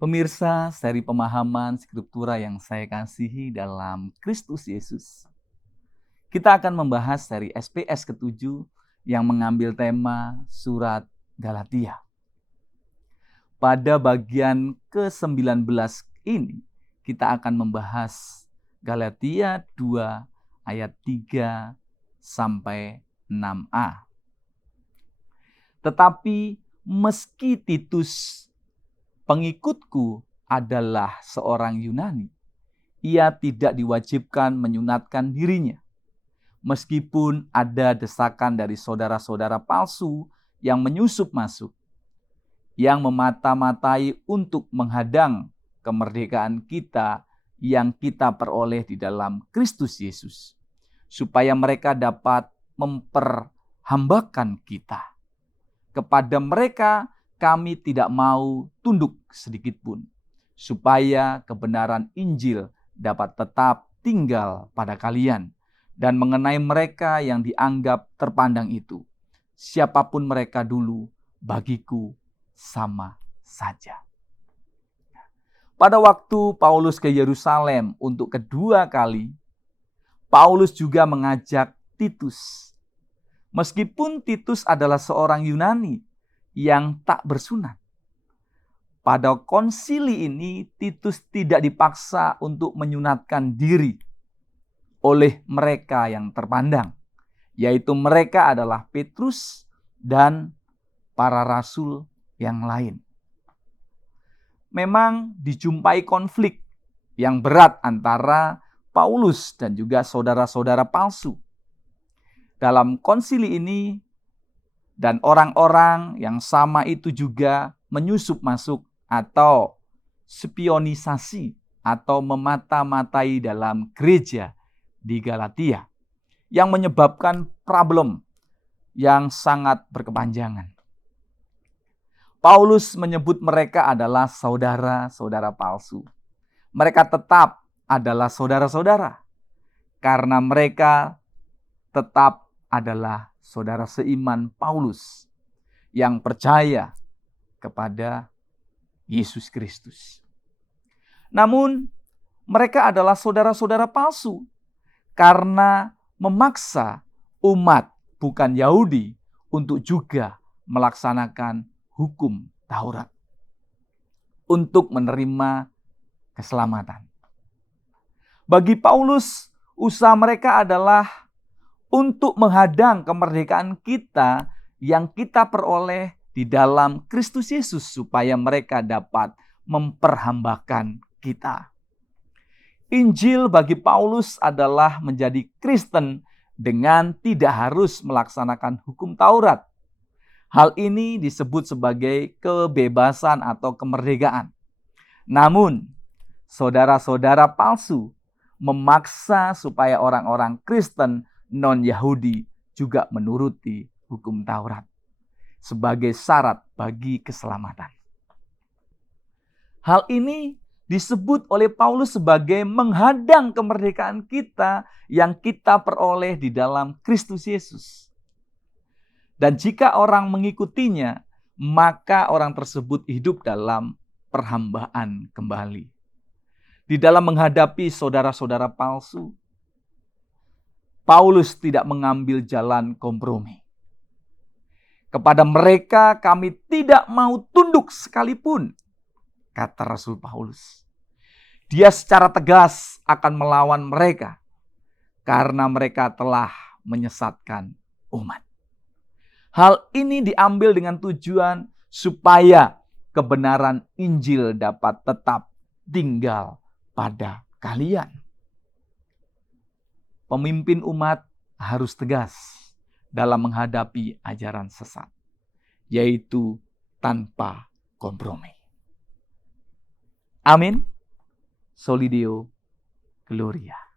Pemirsa, seri pemahaman Skriptura yang saya kasihi dalam Kristus Yesus. Kita akan membahas seri SPS ke-7 yang mengambil tema surat Galatia. Pada bagian ke-19 ini, kita akan membahas Galatia 2 ayat 3 sampai 6a. Tetapi meski Titus pengikutku adalah seorang Yunani, ia tidak diwajibkan menyunatkan dirinya. Meskipun ada desakan dari saudara-saudara palsu yang menyusup masuk, yang memata-matai untuk menghadang kemerdekaan kita yang kita peroleh di dalam Kristus Yesus, supaya mereka dapat memperhambakan kita. Kepada mereka kami tidak mau tunduk sedikit pun, supaya kebenaran Injil dapat tetap tinggal pada kalian. Dan mengenai mereka yang dianggap terpandang itu, siapapun mereka dulu, bagiku sama saja. Pada waktu Paulus ke Yerusalem untuk kedua kali, Paulus juga mengajak Titus. Meskipun Titus adalah seorang Yunani yang tak bersunat, pada konsili ini Titus tidak dipaksa untuk menyunatkan diri oleh mereka yang terpandang, yaitu mereka adalah Petrus dan para rasul yang lain. Memang dijumpai konflik yang berat antara Paulus dan juga saudara-saudara palsu. Dalam konsili ini, dan orang-orang yang sama itu juga menyusup masuk atau spionisasi atau memata-matai dalam gereja di Galatia yang menyebabkan problem yang sangat berkepanjangan. Paulus menyebut mereka adalah saudara-saudara palsu. Mereka tetap adalah saudara-saudara karena mereka tetap adalah saudara seiman Paulus yang percaya kepada Yesus Kristus. Namun mereka adalah saudara-saudara palsu karena memaksa umat bukan Yahudi untuk juga melaksanakan hukum Taurat untuk menerima keselamatan. Bagi Paulus, usaha mereka adalah untuk menghadang kemerdekaan kita yang kita peroleh di dalam Kristus Yesus supaya mereka dapat memperhambakan kita. Injil bagi Paulus adalah menjadi Kristen dengan tidak harus melaksanakan hukum Taurat. Hal ini disebut sebagai kebebasan atau kemerdekaan. Namun, saudara-saudara palsu memaksa supaya orang-orang Kristen non-Yahudi juga menuruti hukum Taurat sebagai syarat bagi keselamatan. Hal ini disebut oleh Paulus sebagai menghadang kemerdekaan kita yang kita peroleh di dalam Kristus Yesus. Dan jika orang mengikutinya, maka orang tersebut hidup dalam perhambaan kembali. Di dalam menghadapi saudara-saudara palsu, Paulus tidak mengambil jalan kompromi. Kepada mereka kami tidak mau tunduk sekalipun, kata Rasul Paulus. Dia secara tegas akan melawan mereka karena mereka telah menyesatkan umat. Hal ini diambil dengan tujuan supaya kebenaran Injil dapat tetap tinggal pada kalian. Pemimpin umat harus tegas dalam menghadapi ajaran sesat, yaitu tanpa kompromi. Amin. Solideo Gloria.